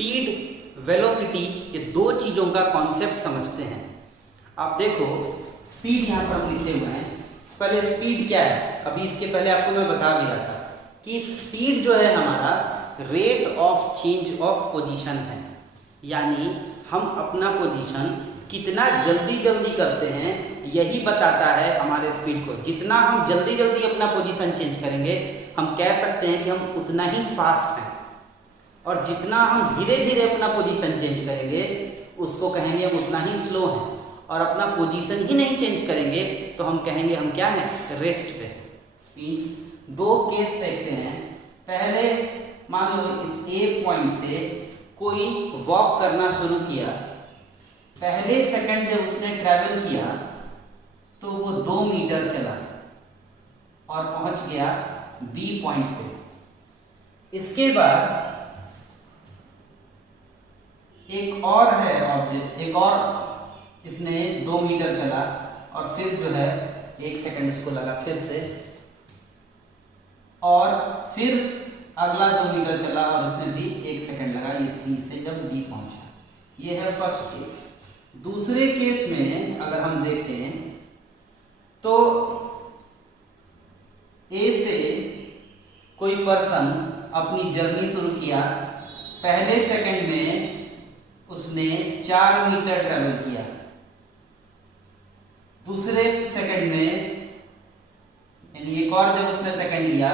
Speed velocity ये दो चीज़ों का कॉन्सेप्ट समझते हैं। आप देखो स्पीड यहाँ पर हम लिखे हुए हैं। पहले स्पीड क्या है, अभी इसके पहले आपको मैं बता भी रहा था कि स्पीड जो है हमारा rate of change of position है, यानी हम अपना पोजीशन कितना जल्दी जल्दी करते हैं यही बताता है हमारे स्पीड को। जितना हम जल्दी जल्दी अपना पोजीशन चेंज करेंगे हम कह सकते हैं कि हम उतना ही फास्ट हैं, और जितना हम धीरे धीरे अपना पोजीशन चेंज करेंगे उसको कहेंगे हम उतना ही स्लो हैं, और अपना पोजीशन ही नहीं चेंज करेंगे तो हम कहेंगे हम क्या हैं, रेस्ट पे। मीन्स दो केस देखते हैं। पहले मान लो इस ए पॉइंट से कोई वॉक करना शुरू किया, पहले सेकंड जब उसने ट्रैवल किया तो वो 2 मीटर चला और पहुंच गया बी पॉइंट पे। इसके बाद एक और है ऑब्जेक्ट, एक और इसने 2 मीटर चला और फिर जो है 1 सेकंड इसको लगा फिर से, और फिर अगला 2 मीटर चला और उसमें भी 1 सेकंड लगा, ये सी से जब डी पहुंचा। ये है फर्स्ट केस। दूसरे केस में अगर हम देखें तो ए से कोई पर्सन अपनी जर्नी शुरू किया, पहले सेकंड में उसने 4 मीटर ट्रेवल किया, दूसरे सेकंड में यानी एक और जब उसने सेकंड लिया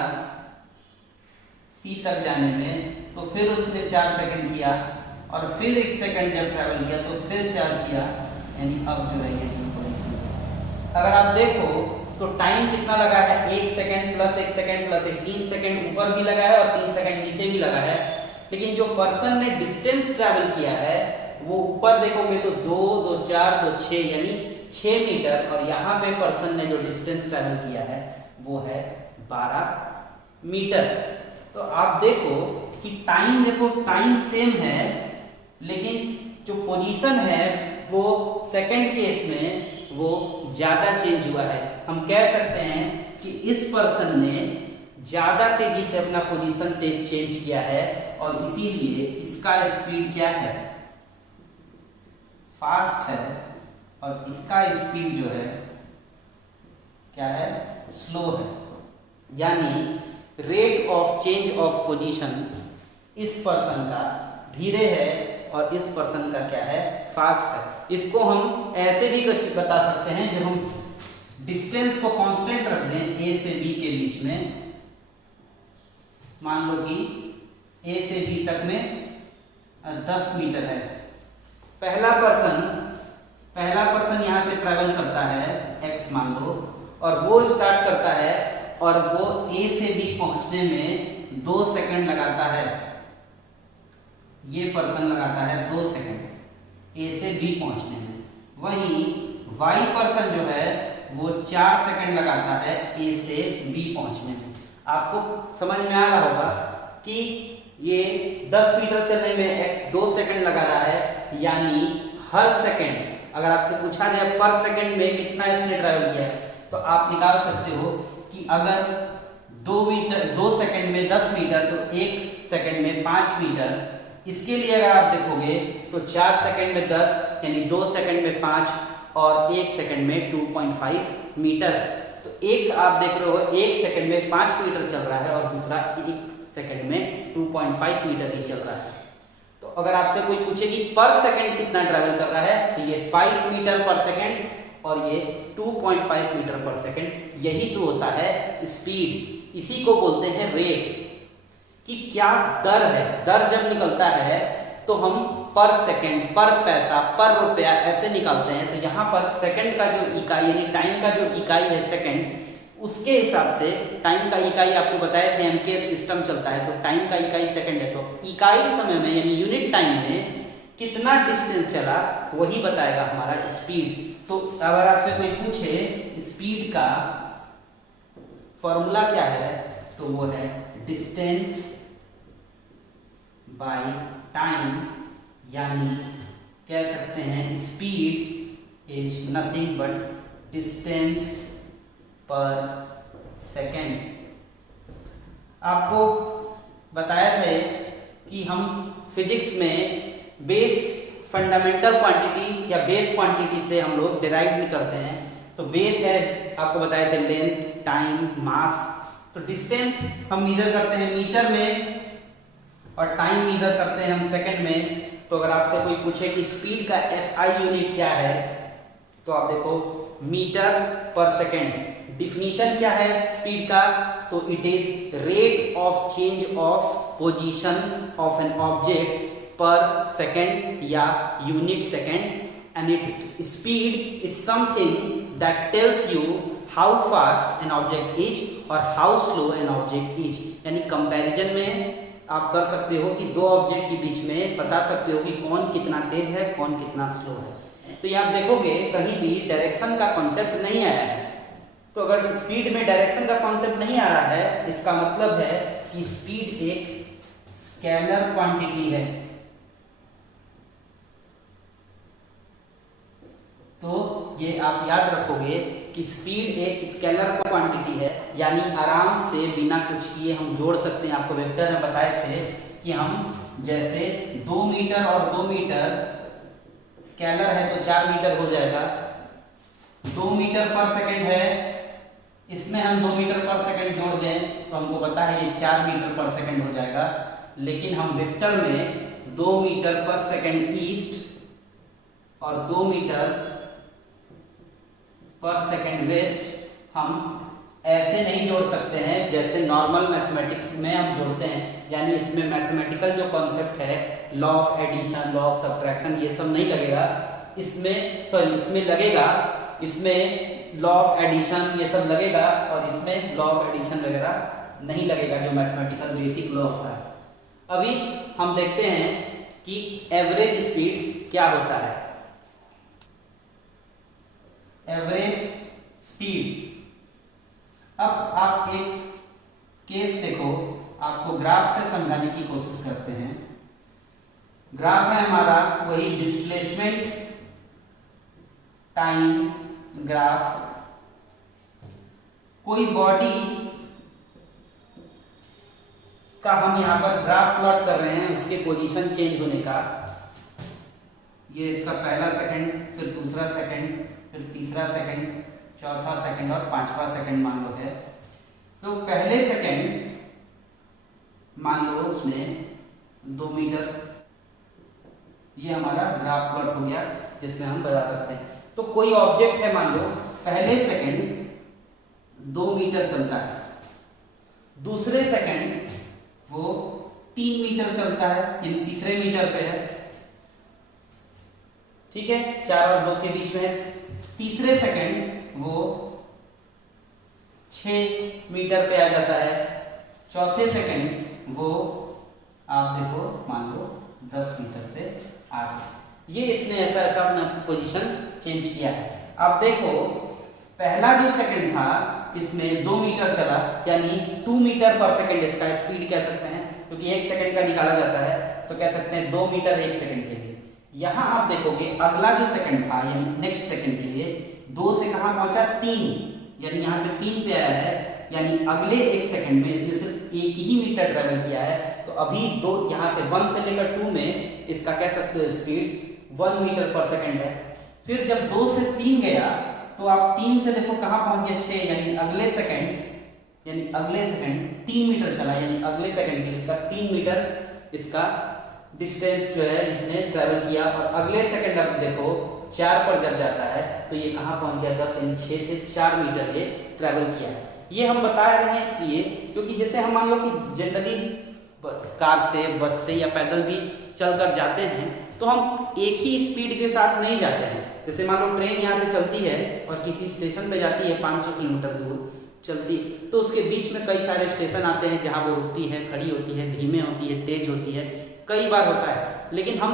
सी तक जाने में तो फिर उसने 4 सेकंड किया, और फिर 1 सेकंड जब ट्रैवल किया तो फिर 4 किया, यानी अब जो है ये अगर आप देखो तो टाइम कितना लगा है, 1 second plus 1 second plus 3 second ऊपर भी लगा है और 3 सेकंड नीचे भी लगा है। लेकिन जो पर्सन ने डिस्टेंस ट्रैवल किया है वो ऊपर देखोगे तो 2 2 4 2 6 यानी 6 मीटर, और यहाँ पे पर्सन ने जो डिस्टेंस ट्रैवल किया है वो है 12 मीटर। तो आप देखो कि टाइम, देखो टाइम सेम है लेकिन जो पोजीशन है वो सेकंड केस में वो ज्यादा चेंज हुआ है। हम कह सकते हैं कि इस पर्सन ने ज्यादा तेजी से अपना पोजीशन चेंज किया है और इसीलिए इसका स्पीड क्या है, फास्ट है, और इसका स्पीड जो है क्या है, स्लो है। यानी rate of change of position इस पर्सन का धीरे है और इस पर्सन का क्या है, फास्ट है। इसको हम ऐसे भी बता सकते हैं, जब हम डिस्टेंस को कांस्टेंट रख दें ए से बी के बीच में, मान लो कि ए से बी तक में 10 मीटर है। पहला पर्सन यहां से ट्रैवल करता है x मान लो, और वो स्टार्ट करता है और वो ए से बी पहुंचने में 2 सेकंड लगाता है। ये पर्सन लगाता है 2 सेकंड ए से बी पहुंचने में। वहीं y पर्सन जो है वो 4 सेकंड लगाता है ए से बी पहुंचने में। आपको समझ में आ रहा होगा कि ये 10 मीटर चलने में x 2 सेकंड लगा रहा है, यानी हर सेकंड अगर आपसे पूछा जाए पर सेकंड में कितना इसने ट्रैवल किया है तो आप निकाल सकते हो कि अगर 2 सेकंड में 10 मीटर तो 1 सेकंड में 5 मीटर। इसके लिए अगर आप देखोगे तो 4 सेकंड में 10 यानी 2 सेकंड में 5 और 1 सेकंड में 2.5 मीटर। तो एक आप देख रहे हो 1 सेकंड में 5 मीटर चल रहा है और दूसरा 1 सेकंड में 2.5 मीटर ही चल रहा है। तो अगर आपसे कोई पूछे कि पर सेकंड कितना ट्रैवल कर रहा है तो ये 5 मीटर पर सेकंड और ये 2.5 मीटर पर सेकंड। यही तो होता है स्पीड, इसी को बोलते हैं रेट। कि क्या दर है, दर जब निकलता है तो हम पर सेकंड, पर पैसा, पर रुपया ऐसे निकालते हैं। तो यहाँ पर सेकंड का जो इकाई यानी टाइम का जो इकाई है सेकंड, उसके हिसाब से टाइम का इकाई आपको बताया था एमके सिस्टम चलता है, तो टाइम का इकाई सेकंड है। तो इकाई समय में यानी यूनिट टाइम में कितना डिस्टेंस चला वही बताएगा हमारा स्पीड। तो अगर आपसे कोई पूछे स्पीड का फॉर्मूला क्या है तो वो है डिस्टेंस बाय टाइम, यानी कह सकते हैं speed is nothing but distance पर सेकेंड। आपको बताया था कि हम फिजिक्स में बेस फंडामेंटल क्वांटिटी या बेस क्वांटिटी से हम लोग डिराइव भी करते हैं। तो बेस है, आपको बताए थे, लेंथ, टाइम, मास। तो डिस्टेंस हम मीजर करते हैं मीटर में और टाइम मीजर करते हैं हम सेकंड में। तो अगर आपसे कोई पूछे कि स्पीड का एसआई यूनिट क्या है, तो आप देखो मीटर पर सेकंड। डिफिनीशन क्या है स्पीड का, तो it is rate of change of position of an object per second या unit second. And it speed is something that tells you how fast an object is और how slow an object is. यानी comparison में आप कर सकते हो कि दो ऑब्जेक्ट के बीच में बता सकते हो कि कौन कितना तेज है, कौन कितना स्लो है। तो यहाँ देखोगे कहीं भी डायरेक्शन का कॉन्सेप्ट नहीं आया है। तो अगर स्पीड में डायरेक्शन का कॉन्सेप्ट नहीं आ रहा है, इसका मतलब है कि स्पीड एक स्केलर क्वांटिटी है। तो ये आप याद रखोगे कि स्पीड एक स्केलर क्वांटिटी है, यानी आराम से बिना कुछ किए हम जोड़ सकते हैं। आपको वेक्टर में बताए थे कि हम जैसे 2 मीटर और 2 मीटर स्केलर है तो 4 मीटर हो जाएगा। 2 मीटर पर सेकंड है, इसमें हम 2 मीटर पर सेकंड जोड़ दें तो हमको पता है ये 4 मीटर पर सेकंड हो जाएगा। लेकिन हम वेक्टर में 2 मीटर पर सेकंड ईस्ट और 2 मीटर पर सेकंड वेस्ट हम ऐसे नहीं जोड़ सकते हैं जैसे नॉर्मल मैथमेटिक्स में हम जोड़ते हैं। यानी इसमें मैथमेटिकल जो कॉन्सेप्ट है, law of addition, law of subtraction, ये सब नहीं लगेगा इसमें लगेगा, इसमें लॉ ऑफ एडिशन ये सब लगेगा और इसमें लॉ ऑफ एडिशन वगैरह नहीं लगेगा, जो मैथमेटिकल बेसिक लॉ होता है। अभी हम देखते हैं कि एवरेज स्पीड क्या होता है। एवरेज स्पीड, अब आप एक केस देखो, आपको ग्राफ से समझाने की कोशिश करते हैं। ग्राफ है हमारा वही डिस्प्लेसमेंट टाइम ग्राफ। कोई बॉडी का हम यहां पर ग्राफ प्लॉट कर रहे हैं, उसके पोजीशन चेंज होने का। ये इसका पहला सेकंड, फिर दूसरा सेकंड, फिर तीसरा सेकंड, चौथा सेकंड और पांचवा सेकंड मान लो है। तो पहले सेकंड मान लो उसमें 2 मीटर, ये हमारा ग्राफ प्लॉट हो गया जिसमें हम बता सकते हैं। तो कोई ऑब्जेक्ट है, मान लो पहले सेकंड 2 मीटर चलता है, दूसरे सेकंड वो 3 मीटर चलता है, यानी तीसरे मीटर पे है, ठीक है, 4 और 2 के बीच में है। तीसरे सेकंड वो 6 मीटर पे आ जाता है, चौथे सेकंड वो आप देखो मान लो 10 मीटर पे आ गया। ये इसने ऐसा अपना पोजीशन चेंज किया है। अब देखो पहला जो सेकंड था इसमें 2 मीटर चला, यानी 2 मीटर पर सेकंड इसका स्पीड कह सकते हैं, क्योंकि 1 सेकंड का निकाला जाता है तो कह सकते हैं 2 मीटर 1 सेकंड के लिए। यहां आप देखोगे अगला जो सेकंड था, यानी नेक्स्ट सेकंड के लिए 2 से कहां पहुंचा 3, यानी यहाँ पे 3 पे आया है, यानी अगले 1 सेकंड में इसने सिर्फ 1 ही मीटर ट्रेवल किया है। तो अभी 2 यहाँ से 1 से लेकर 2 में इसका कह सकते हो स्पीड 1 मीटर पर सेकंड है। फिर जब 2 से 3 गया तो आप 3 से देखो कहां पहुंच गया 6, यानी अगले सेकंड 3 मीटर चला, यानी अगले सेकंड के लिए इसका 3 मीटर इसका डिस्टेंस जो है इसने ट्रेवल किया। और अगले सेकंड अब देखो 4 पर जब जाता है तो ये कहां पहुंच गया 10, यानी 6 से 4 मीटर ये ट्रेवल किया है। ये हम बता रहे हैं इसलिए क्योंकि जैसे हम मान लो कि जनरली कार से, बस से या पैदल भी चलकर जाते हैं तो हम एक ही स्पीड के साथ नहीं जाते हैं। जैसे मान लो ट्रेन यहाँ से चलती है और किसी स्टेशन पे जाती है 500 किलोमीटर दूर चलती, तो उसके बीच में कई सारे स्टेशन आते हैं जहाँ वो रुकती है, खड़ी होती है, धीमे होती है, तेज होती है, कई बार होता है। लेकिन हम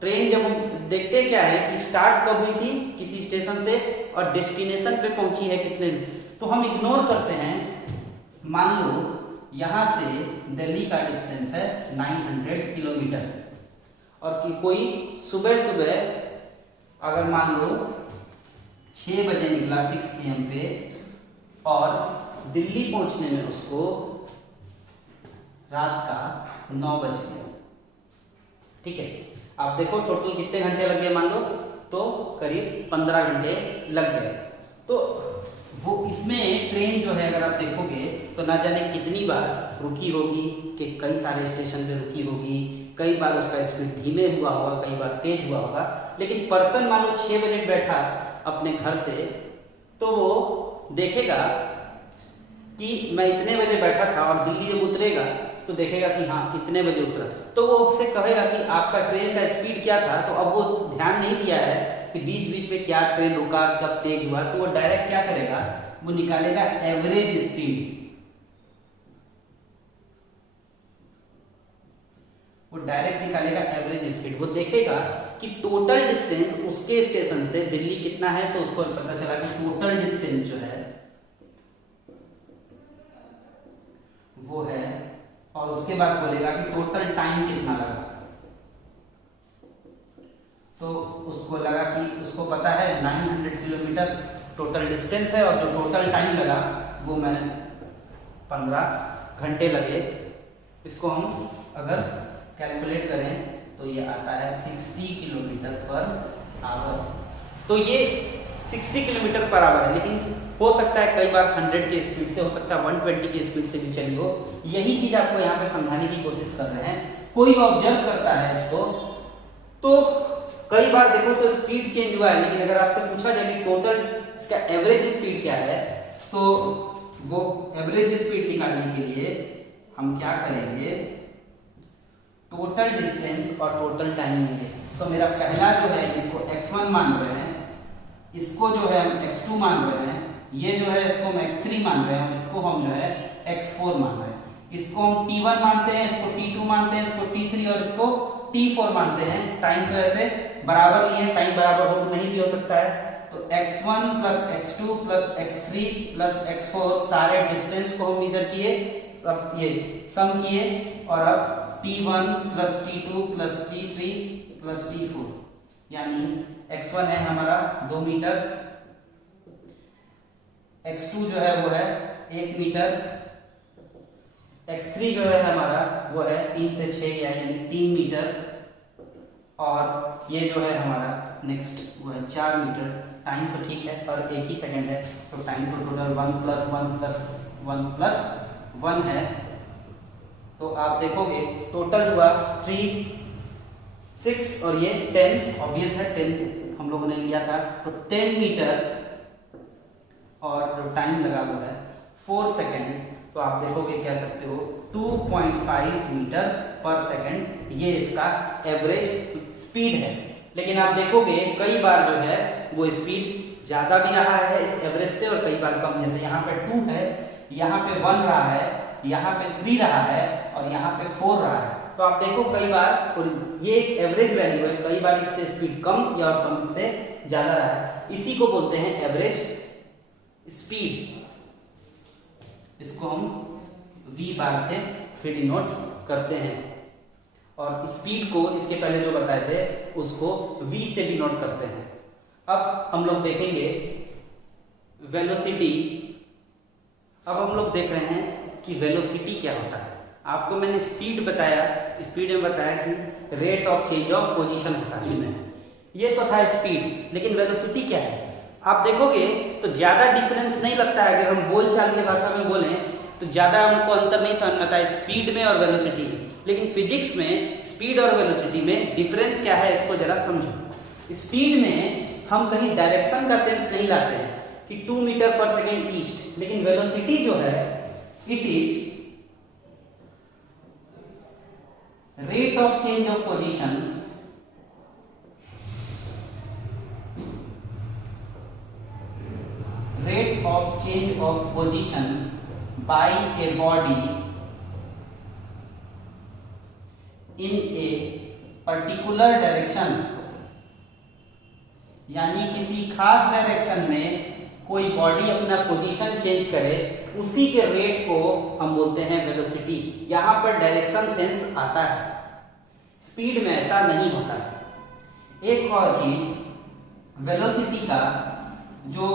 ट्रेन जब हम देखते क्या है कि स्टार्ट कब हुई थी किसी स्टेशन से और डेस्टिनेशन पे पहुंची है कितने, तो हम इग्नोर करते हैं। मान लो यहाँ से दिल्ली का डिस्टेंस है 900 किलोमीटर और कि कोई सुबह अगर मान लो 6 बजे निकला 6 AM पे और दिल्ली पहुंचने में उसको रात का 9 बज गया, ठीक है। आप देखो टोटल कितने घंटे लग गए मान लो, तो करीब 15 घंटे लग गए। तो वो इसमें ट्रेन जो है अगर आप देखोगे तो ना जाने कितनी बार रुकी होगी, कि कई सारे स्टेशन पे रुकी होगी, कई बार उसका स्पीड धीमे हुआ होगा, कई बार तेज हुआ होगा। लेकिन पर्सन मान लो 6 बजे बैठा अपने घर से, तो वो देखेगा कि मैं इतने बजे बैठा था, और दिल्ली जब उतरेगा तो देखेगा कि हाँ इतने बजे उतरा, तो वो उससे कहेगा कि आपका ट्रेन का स्पीड क्या था। तो अब वो ध्यान नहीं दिया है कि बीच बीच में क्या ट्रेन रुका, कब तेज हुआ, तो वो डायरेक्ट क्या करेगा, वो निकालेगा एवरेज स्पीड। वो डायरेक्ट निकालेगा एवरेज स्पीड। वो देखेगा कि टोटल डिस्टेंस उसके स्टेशन से दिल्ली कितना है, तो उसको पता चला कि टोटल डिस्टेंस जो है वो है, और उसके बाद बोलेगा कि टोटल टाइम कितना लगा। तो उसको लगा कि उसको पता है 900 किलोमीटर टोटल डिस्टेंस है, और जो टोटल टाइम लगा वो मैंने 15 घंटे लगे। इसको हम अगर कैलकुलेट करें तो ये आता है 60 किलोमीटर पर आवर। तो ये 60 किलोमीटर पर आवर है, लेकिन हो सकता है कई बार 100 के स्पीड से, हो सकता है 120 के स्पीड से भी चली हो। यही चीज आपको यहाँ पे समझाने की कोशिश कर रहे हैं। कोई ऑब्जर्व करता है इसको, तो कई बार देखो तो स्पीड चेंज हुआ है, लेकिन अगर आपसे पूछा जाए कि टोटल इसका एवरेज स्पीड क्या है, तो वो एवरेज स्पीड निकालने के लिए हम क्या करेंगे, टोटल डिस्टेंस और टोटल टाइम लेंगे। तो मेरा पहला जो है इसको x1 मान रहे हैं, इसको जो है हम x2 मान रहे हैं, ये जो है इसको हम x3 मान रहे हैं, और इसको हम जो है x4 मान रहे हैं। इसको हम t1 मानते हैं, इसको t2 मानते हैं, इसको t3 और इसको t4 मानते हैं। टाइम तो ऐसे बराबर लिए हैं, टाइम बराबर हो नहीं भी हो सकता है। तो x1 plus x2 plus x3 plus x4 सारे डिस्टेंस को हम मेजर किए, सब ये सम किए, और अब t1 plus t2 plus t3 plus t4, यानी x1 है हमारा 2 मीटर, x2 जो है वो है 1 मीटर, x3 जो है हमारा वो है 3 से 6 यानी 3 मीटर, और ये जो है हमारा नेक्स्ट वो है 4 मीटर। टाइम तो ठीक है और 1 ही सेकंड है, तो टाइम तो टोटल 1 प्लस 1 प्लस 1 प्लस 1 है। तो आप देखोगे टोटल हुआ 3, 6 और ये 10, ऑब्वियस है 10 हम लोगों ने लिया था, तो 10 मीटर, और जो टाइम लगा हुआ है 4 सेकेंड। तो आप देखोगे कह सकते हो 2.5 मीटर पर सेकेंड, ये इसका एवरेज स्पीड है। लेकिन आप देखोगे कई बार जो है वो स्पीड ज्यादा भी रहा है इस एवरेज से, और कई बार कम, जैसे यहाँ पे 2 है, यहाँ पे 1 रहा है, यहाँ पे 3 रहा है, और यहाँ पे 4 रहा है। तो आप देखो कई बार, और ये एक एवरेज वैल्यू है, कई बार इससे स्पीड कम या कम से ज्यादा रहा है, इसी को बोलते हैं एवरेज स्पीड। इसको हम v बार से फिर डिनोट करते हैं, और स्पीड को इसके पहले जो बताए थे उसको v से डिनोट करते हैं। अब हम लोग देखेंगे वेलोसिटी। अब हम लोग देख रहे हैं कि वेलोसिटी क्या होता है। आपको मैंने स्पीड बताया, स्पीड में बताया कि rate of change of position होता है, ये तो था स्पीड। लेकिन वेलोसिटी क्या है आप देखोगे तो ज्यादा डिफरेंस नहीं लगता है। अगर हम बोलचाल की भाषा में बोलें तो ज्यादा हमको अंतर नहीं समझ में आता है स्पीड में और वेलोसिटी में। लेकिन फिजिक्स में स्पीड और वेलोसिटी में डिफरेंस क्या है इसको जरा समझो। स्पीड में हम कहीं डायरेक्शन का सेंस नहीं लाते हैं कि 2 मीटर पर सेकेंड ईस्ट, लेकिन वेलोसिटी जो है it is rate of change of position rate of change of position by a body in a particular direction, यानी किसी खास डायरेक्शन में कोई बॉडी अपना पोजीशन चेंज करे, उसी के रेट को हम बोलते हैं वेलोसिटी। यहां पर डायरेक्शन सेंस आता है, स्पीड में ऐसा नहीं होता है। एक और चीज, वेलोसिटी का जो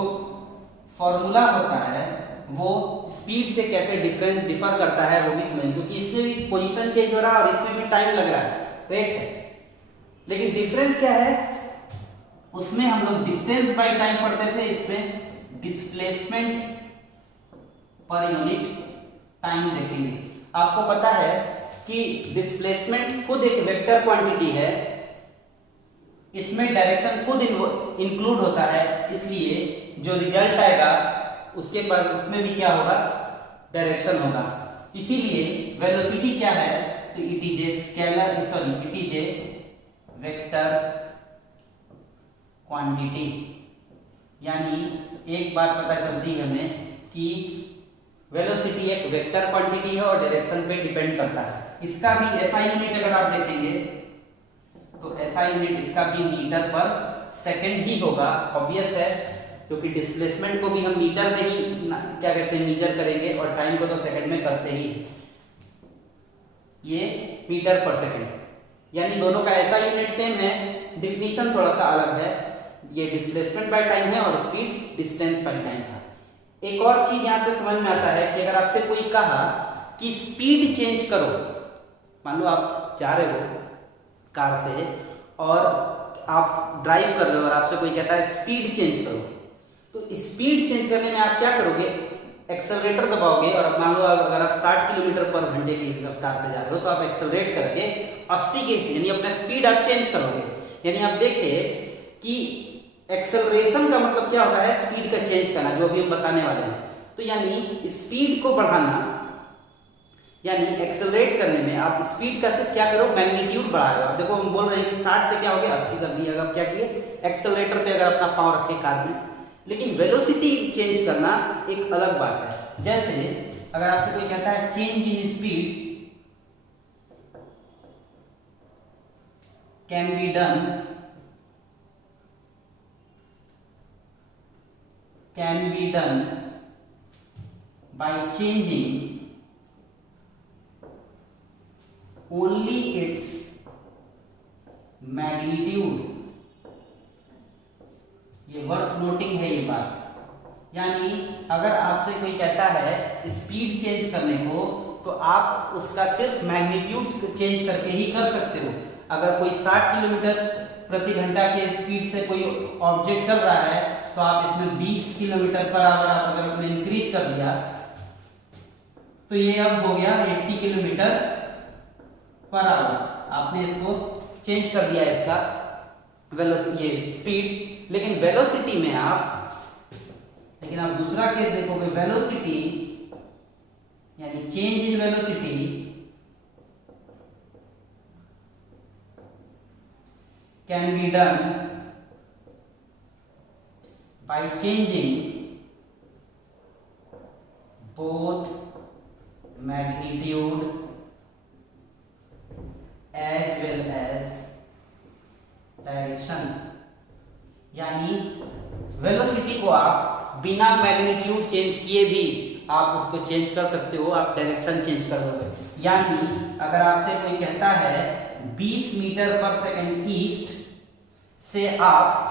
फॉर्मूला होता है वो स्पीड से कैसे डिफर करता है वो भी समझें, क्योंकि इसमें भी पोजीशन चेंज हो रहा है और इसमें भी टाइम लग रहा है, रेट है। लेकिन डिफरेंस क्या है, उसमें हम लोग डिस्टेंस बाय टाइम पढ़ते थे, इसमें डिस्प्लेसमेंट पर यूनिट टाइम देखेंगे। आपको पता है कि डिस्प्लेसमेंट खुद एक वेक्टर क्वांटिटी है, इसमें डायरेक्शन खुद इंक्लूड होता है, इसलिए जो रिजल्ट आएगा उसके बाद उसमें भी क्या होगा, डायरेक्शन होगा। इसीलिए वेलोसिटी क्या है, तो it is a scalar, sorry it is a vector quantity. यानी एक बात पता चलती है हमें कि वेलोसिटी एक वेक्टर क्वांटिटी है और डायरेक्शन पे डिपेंड करता है। इसका भी एसआई यूनिट अगर आप देखेंगे तो एसआई यूनिट इसका भी मीटर पर सेकंड ही होगा, ऑब्वियस है, क्योंकि डिस्प्लेसमेंट को भी हम मीटर में ही क्या कहते हैं मेजर करेंगे और टाइम को तो सेकंड में करते ही। ये मीटर पर सेकंड, यानी दोनों का एसआई यूनिट सेम है, डिफिनीशन थोड़ा सा अलग है। ये डिस्प्लेसमेंट बाय टाइम है और स्पीड डिस्टेंस बाय टाइम था। एक और चीज यहां से समझ में आता है कि अगर आपसे कोई कहा कि स्पीड चेंज करो, मान लो आप जा रहे हो कार से और आप ड्राइव कर रहे हो और आपसे कोई कहता है स्पीड चेंज करो, तो स्पीड चेंज करने में आप क्या करोगे, एक्सेलरेटर दबाओगे और मान लो अगर आप 60 किलोमीटर पर घंटे की रफ्तार से जा रहे हो तो आप एक्सेलरेट करके 80 के यानी अपना स्पीड आप चेंज करोगे। यानी आप देखिए कि एक्सेलरेशन का मतलब क्या होता है, स्पीड का चेंज करना, जो अभी हम बताने वाले हैं। तो यानी स्पीड को बढ़ाना, यानी एक्सेलरेट करने में आप स्पीड का सिर्फ क्या करो, मैग्नीट्यूड बढ़ा रहे हो। आप देखो हम बोल रहे हैं कि 60 से क्या हो गया 80 कर दिया, अगर क्या किए एक्सेलरेटर पे अगर अपना पांव रखे कार में। लेकिन वेलोसिटी चेंज करना एक अलग बात है। जैसे अगर आपसे कोई कहता है change in speed can be done by changing only its magnitude, ये वर्थ नोटिंग है ये बात। यानी अगर आपसे कोई कहता है स्पीड चेंज करने को, तो आप उसका सिर्फ मैग्नीट्यूड चेंज करके ही कर सकते हो। अगर कोई 60 किलोमीटर प्रति घंटा के स्पीड से कोई ऑब्जेक्ट चल रहा है तो आप इसमें 20 किलोमीटर पर आवर आप अगर अपने इंक्रीज कर दिया तो ये अब हो गया 80 किलोमीटर पर आवर। आपने इसको चेंज कर दिया इसका वेलोसिटी, ये स्पीड। लेकिन वेलोसिटी में आप दूसरा केस देखोगे, वेलोसिटी यानी change in velocity can be done by changing both magnitude as well as direction। यानी वेलोसिटी को आप बिना मैग्नीट्यूड चेंज किए भी आप उसको चेंज कर सकते हो, आप डायरेक्शन चेंज कर दोगे। यानी अगर आपसे कोई कहता है 20 मीटर पर सेकंड ईस्ट से आप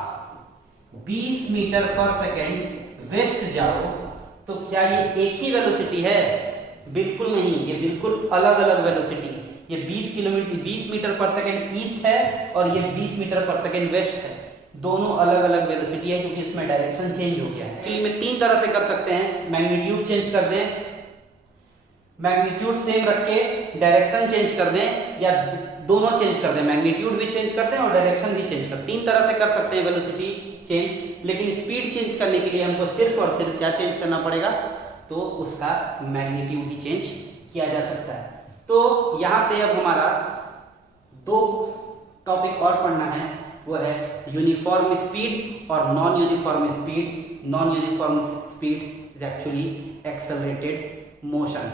20 मीटर पर सेकंड वेस्ट जाओ, तो क्या ये एक ही वेलोसिटी है? बिल्कुल नहीं, ये बिल्कुल अलग अलग वेलोसिटी है। ये 20 मीटर पर सेकंड ईस्ट है और ये 20 मीटर पर सेकंड वेस्ट है। दोनों अलग अलग वेलोसिटी है क्योंकि इसमें डायरेक्शन चेंज हो गया है। एक्चुअली में 3 तरह से कर सकते हैं, मैग्नीट्यूड चेंज कर दें, मैग्नीट्यूड सेम रख के डायरेक्शन चेंज कर दें, या दोनों चेंज कर दें, मैग्नीट्यूड भी चेंज कर दें और डायरेक्शन भी चेंज कर दें। 3 तरह से कर सकते हैं वेलोसिटी चेंज। लेकिन स्पीड चेंज करने के लिए हमको सिर्फ और सिर्फ क्या चेंज करना पड़ेगा, तो उसका मैग्नीट्यूड ही चेंज किया जा सकता है। तो यहां से अब हमारा 2 टॉपिक और पढ़ना है, वो है यूनिफॉर्म स्पीड और non uniform speed. Non uniform speed is actually accelerated motion.